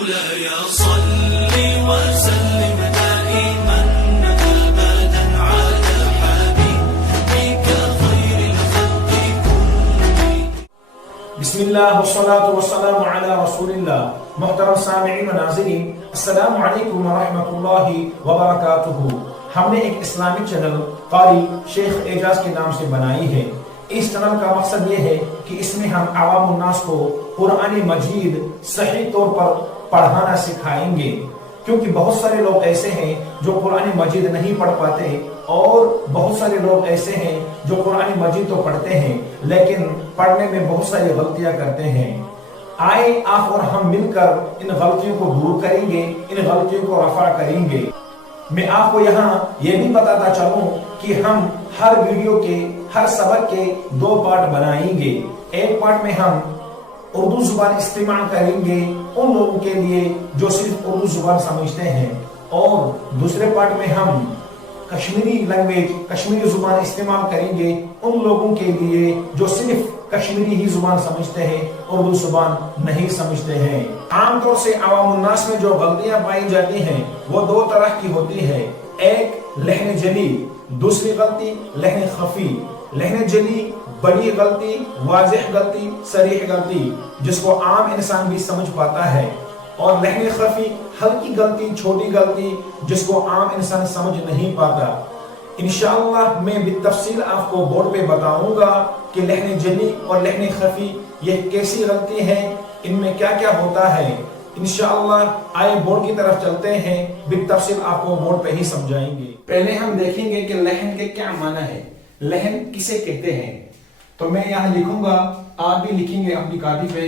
مولاي صل وسلم دائما أبدا على حبيبك خير الخلق كلهم. بسم اللہ والصلاة والسلام علی رسول اللہ. محترم سامعین و ناظرین، السلام علیکم ورحمۃ اللہ وبرکاتہ. ہم نے ایک اسلامک چینل قاری شیخ اعجاز کے نام سے بنائی ہے. اس چینل کا مقصد یہ ہے کہ اس میں ہم عوام الناس کو قرآن مجید صحیح طور پر پڑھانا سکھائیں گے، کیونکہ بہت سارے لوگ ایسے ہیں جو قرآن مجید نہیں پڑھ پاتے، اور بہت سارے لوگ ایسے ہیں جو قرآن مجید تو پڑھتے ہیں لیکن پڑھنے میں بہت ساری غلطیاں کرتے ہیں. آئے آپ اور ہم مل کر ان غلطیوں کو دور کریں گے، ان غلطیوں کو رفع کریں گے. میں آپ کو یہاں یہ بھی بتاتا چلوں کہ ہم ہر ویڈیو کے ہر سبق کے 2 پارٹ بنائیں گے. ایک پارٹ میں ہم اردو زبان استعمال کریں گے ان لوگوں کے لیے جو صرف اردو زبان سمجھتے ہیں، اور دوسرے پارٹ میں ہم کشمیری لینگویج کشمیری زبان استعمال کریں گے ان لوگوں کے لیے جو صرف کشمیری ہی زبان سمجھتے ہیں، اردو زبان نہیں سمجھتے ہیں. عام طور سے عوام الناس میں جو غلطیاں پائی جاتی ہیں وہ 2 طرح کی ہوتی ہے. ایک لحن جلی، دوسری غلطی لحن خفی. لحن جلی بڑی غلطی، واضح غلطی، صریح غلطی جس کو عام انسان بھی سمجھ پاتا ہے، اور لحن خفی ہلکی غلطی، چھوٹی غلطی جس کو عام انسان سمجھ نہیں پاتا. انشاءاللہ میں بالتفصیل آپ کو بورڈ پہ بتاؤں گا کہ لحن جلی اور لحن خفی یہ کیسی غلطی ہیں، ان میں کیا کیا ہوتا ہے. انشاءاللہ آئے بورڈ کی طرف چلتے ہیں، بالتفصیل آپ کو بورڈ پہ ہی سمجھائیں گے. پہلے ہم دیکھیں گے کہ لحن کے کیا معنی ہے، لحن کسے کہتے ہیں. تو میں یہاں لکھوں گا، آپ بھی لکھیں گے اپنی کاپی پہ.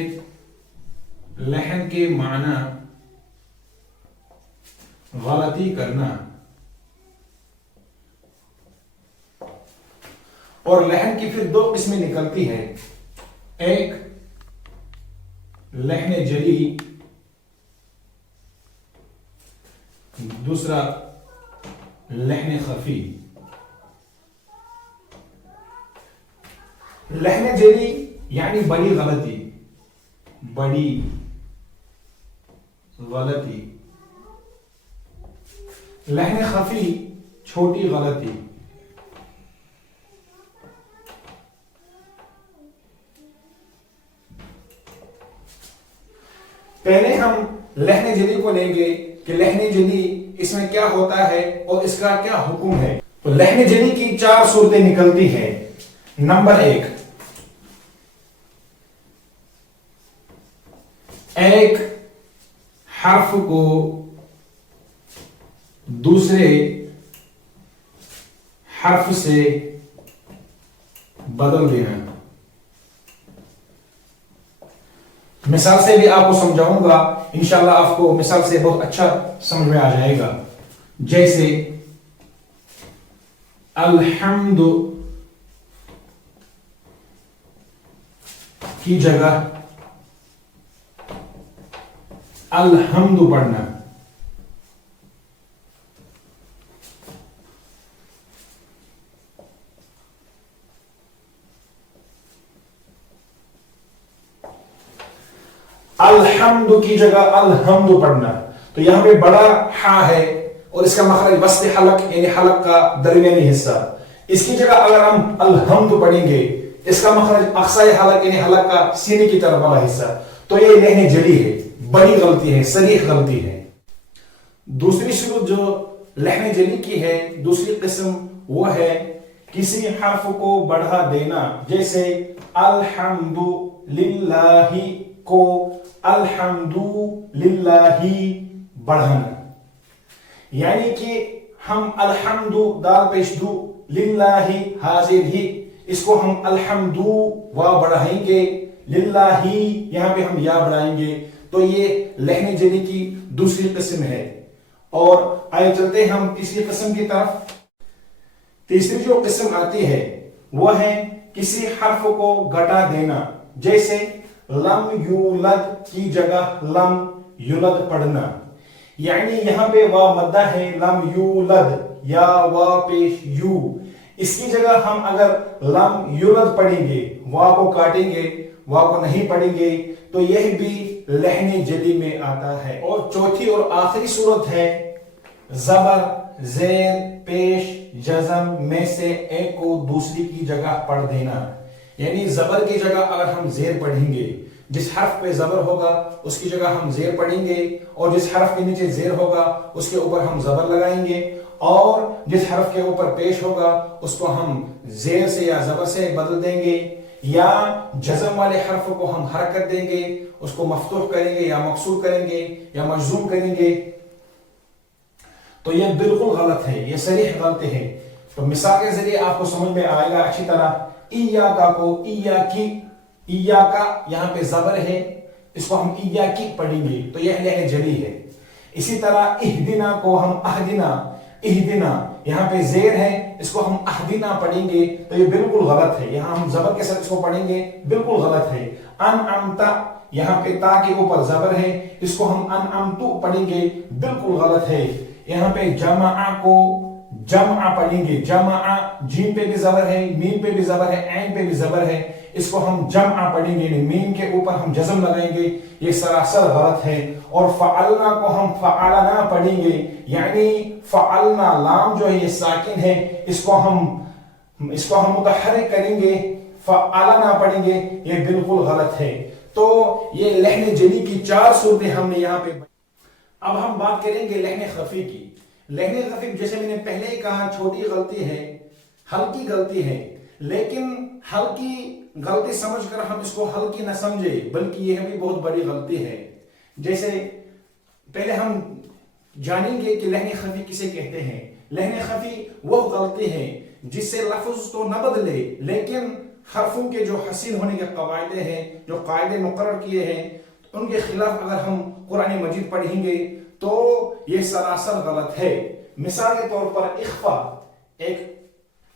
لحن کے معنی غلطی کرنا، اور لحن کی پھر 2 قسمیں نکلتی ہیں. ایک لحن جلی، دوسرا لحن خفی. لحن جلی یعنی بڑی غلطی، بڑی غلطی. لحن خفی چھوٹی غلطی. پہلے ہم لحن جلی کو لیں گے کہ لحن جلی اس میں کیا ہوتا ہے اور اس کا کیا حکم ہے. تو لحن جلی کی 4 صورتیں نکلتی ہیں. نمبر 1، ایک حرف کو دوسرے حرف سے بدل دینا. مثال سے بھی آپ کو سمجھاؤں گا، انشاءاللہ آپ کو مثال سے بہت اچھا سمجھ میں آ جائے گا. جیسے الحمد کی جگہ الحمد پڑھنا. الحمد کی جگہ الحمد پڑھنا. تو یہاں پہ بڑا ہا ہے اور اس کا مخرج وسط حلق یعنی حلق کا درمیانی حصہ. اس کی جگہ اگر ہم الحمد پڑھیں گے، اس کا مخرج اقصی حلق یعنی حلق کا سینے کی طرف والا حصہ. تو یہ لحن جلی ہے، بڑی غلطی ہے، صریح غلطی ہے. دوسری صورت جو لحن جلی کی ہے، دوسری قسم وہ ہے کسی حرف کو بڑھا دینا. جیسے الحمد للہ کو الحمد للہ بڑھانا. یعنی کہ ہم الحمد دال پیش دو للہ حاضر ہی، اس کو ہم الحمد وا بڑھائیں گے، للہ یہاں پہ ہم یا بڑھائیں گے. تو یہ لحن جلی کی دوسری قسم ہے. اور آئے چلتے ہم تیسری قسم کی طرف. تیسری جو قسم آتی ہے وہ ہے کسی حرف کو گھٹا دینا. جیسے لم یولد کی جگہ لم یولد پڑھنا. یعنی یہاں پہ وا مدہ ہے، لم یولد، یا وا پیش یو. اس کی جگہ ہم اگر لم یولد پڑھیں گے، وا کو کاٹیں گے، وا کو نہیں پڑھیں گے، تو یہ بھی لہن جلی میں آتا ہے. اور چوتھی اور آخری صورت ہے زبر زیر پیش جزم میں سے ایک کو دوسری کی جگہ پڑھ دینا. یعنی زبر کی جگہ اگر ہم زیر پڑھیں گے، جس حرف پہ زبر ہوگا اس کی جگہ ہم زیر پڑھیں گے، اور جس حرف کے نیچے زیر ہوگا اس کے اوپر ہم زبر لگائیں گے، اور جس حرف کے اوپر پیش ہوگا اس کو ہم زیر سے یا زبر سے بدل دیں گے، یا جزم والے حرف کو ہم حرکت دیں گے، اس کو مفتوح کریں گے یا مکسور کریں گے یا مجزوم کریں گے. تو یہ بالکل غلط ہے، یہ صریح غلط ہے. تو مثال کے ذریعے آپ کو سمجھ میں آئے گا اچھی طرح. ایاکا کو ایاکی، ایاکا یہاں پہ زبر ہے، اس کو ہم ایاکی پڑھیں گے تو یہ لہن جلی ہے. اسی طرح اہدنا کو ہم اہدنا، اہدنا یہاں پہ زیر ہے، اس کو ہم اہدنا پڑھیں گے تو یہ بالکل غلط ہے. یہاں ہم زبر کے ساتھ اس کو پڑھیں گے، بالکل غلط ہے. انعمتا یہاں پہ تا کے اوپر زبر ہے، اس کو ہم انعمتو پڑھیں گے، بالکل غلط ہے. یہاں پہ جمع کو جمع پڑھیں گے، جمع جیم پہ بھی زبر ہے، میم پہ بھی زبر ہے، عین پہ بھی زبر ہے، اس کو ہم جمع پڑھیں گے، میم کے اوپر ہم جزم لگائیں گے، یہ سراسر غلط ہے. اور فعلنا کو ہم فعلنا پڑھیں گے، یعنی فعلنا لام جو ہے یہ ساکن ہے، اس کو ہم متحرک کریں گے، فعلنا پڑھیں گے، یہ بالکل غلط ہے. تو یہ لہن جلی کی 4 صورتیں ہم نے یہاں پہ. اب ہم بات کریں گے لہن خفی کی. لہن خفی جیسے میں نے پہلے ہی کہا چھوٹی غلطی ہے، ہلکی غلطی ہے، لیکن ہلکی غلطی سمجھ کر ہم اس کو ہلکی نہ سمجھے بلکہ یہ بھی بہت بڑی غلطی ہے. جیسے پہلے ہم جانیں گے کہ لہن خفی کسے کہتے ہیں. لہن خفی وہ غلطی ہے جس سے لفظ تو نہ بدلے لیکن حرفوں کے جو حاصل ہونے کے قواعد ہیں، جو قاعدے مقرر کیے ہیں، ان کے خلاف اگر ہم قرآن مجید پڑھیں گے تو یہ سراسر غلط ہے. مثال کے طور پر اخفا ایک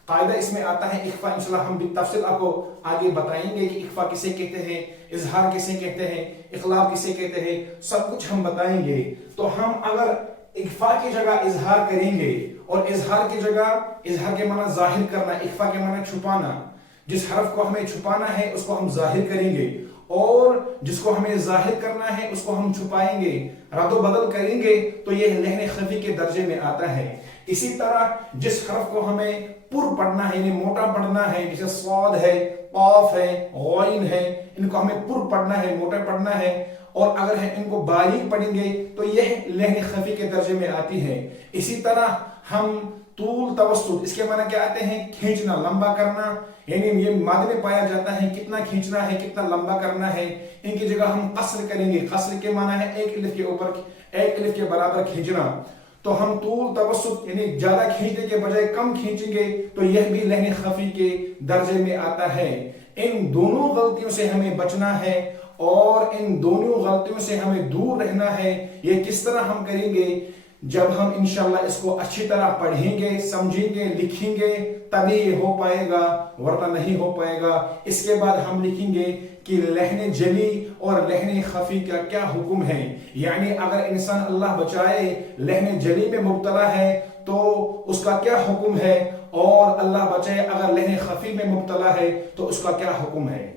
قاعدہ اس میں آتا ہے. اخفا انشاءاللہ ہم بالتفصیل آپ کو آگے بتائیں گے کہ اخفا کسے کہتے ہیں، اظہار کسے کہتے ہیں، اخلاف کسے کہتے ہیں، سب کچھ ہم بتائیں گے. تو ہم اگر اخفا کی جگہ اظہار کریں گے، اور اظہار کی جگہ، اظہار کے معنی ظاہر کرنا، اخفا کے معنی چھپانا، جس حرف کو ہمیں چھپانا ہے اس کو ہم ظاہر کریں گے، اور جس کو ہمیں ظاہر کرنا ہے اس کو ہم چھپائیں گے، رد و بدل کریں گے تو یہ لہن خفی کے درجے میں آتا ہے. اسی طرح جس حرف کو ہمیں پر پڑھنا ہے، یعنی موٹا پڑھنا ہے، جیسے صاد ہے، قاف ہے، غین ہے، ان کو ہمیں پر پڑھنا ہے، موٹا پڑھنا ہے، اور اگر ان کو باریک پڑھیں گے تو یہ لہن خفی کے درجے میں آتی ہے. اسی طرح ہم طول توسط، اس کے معنی کیا آتے ہیں؟ کھینچنا، لمبا کرنا، یعنی یہ مادے میں پایا جاتا ہے کتنا کھینچنا ہے، کتنا لمبا کرنا ہے. ان کی جگہ ہم قصر کریں گے. قصر کے معنی ہے ایک الف کے اوپر ایک الف کے برابر کھینچنا. تو ہم طول توسط یعنی زیادہ کھینچنے کے بجائے کم کھینچیں گے تو یہ بھی لہن خفی کے درجے میں آتا ہے. ان دونوں غلطیوں سے ہمیں بچنا ہے اور ان دونوں غلطیوں سے ہمیں دور رہنا ہے. یہ کس طرح ہم کریں گے؟ جب ہم انشاءاللہ اس کو اچھی طرح پڑھیں گے، سمجھیں گے، لکھیں گے تبھی یہ ہو پائے گا، ورنہ نہیں ہو پائے گا. اس کے بعد ہم لکھیں گے کہ لہن جلی اور لہن خفی کا کیا حکم ہے. یعنی اگر انسان اللہ بچائے لہن جلی میں مبتلا ہے تو اس کا کیا حکم ہے، اور اللہ بچائے اگر لہن خفی میں مبتلا ہے تو اس کا کیا حکم ہے.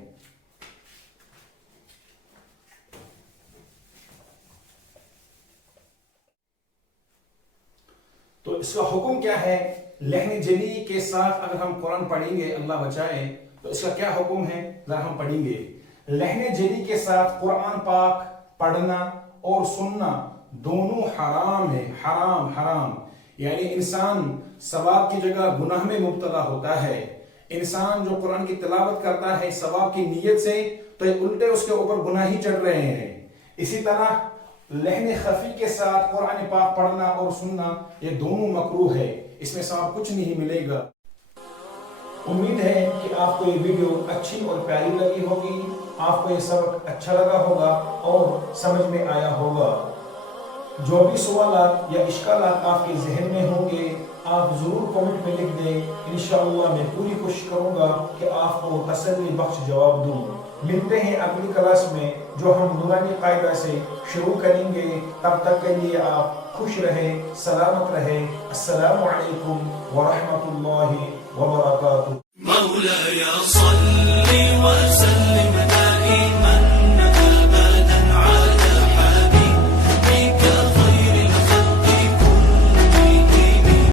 تو اس کا حکم کیا ہے؟ لہن جلی کے ساتھ اگر ہم قرآن پڑھیں گے، اللہ بچائے، تو اس کا کیا حکم ہے ذرا ہم پڑھیں گے. لہن جلی کے ساتھ قرآن پاک پڑھنا اور سننا دونوں حرام ہے. حرام حرام یعنی انسان ثواب کی جگہ گناہ میں مبتلا ہوتا ہے. انسان جو قرآن کی تلاوت کرتا ہے ثواب کی نیت سے تو یہ الٹے اس کے اوپر گناہ ہی چڑھ رہے ہیں. اسی طرح لہن خفی کے ساتھ قرآن پاک پڑھنا اور سننا یہ دونوں مکروہ ہے، اس میں ثواب کچھ نہیں ملے گا. امید ہے کہ آپ کو یہ ویڈیو اچھی اور پیاری لگی ہوگی، آپ کو یہ سبق اچھا لگا ہوگا اور سمجھ میں آیا ہوگا. جو بھی سوالات یا اشکالات آپ کے ذہن میں ہوں گے آپ ضرور کمنٹ میں لکھ دیں. انشاءاللہ میں پوری کوشش کروں گا کہ آپ کو تسلی بخش جواب دوں. ملتے ہیں اگلی کلاس میں جو ہم نورانی قاعدہ سے شروع کریں گے. تب تک کے لیے آپ خوش رہیں، سلامت رہیں. السلام علیکم ورحمۃ اللہ وبرکاتہ. مولاي صل وسلم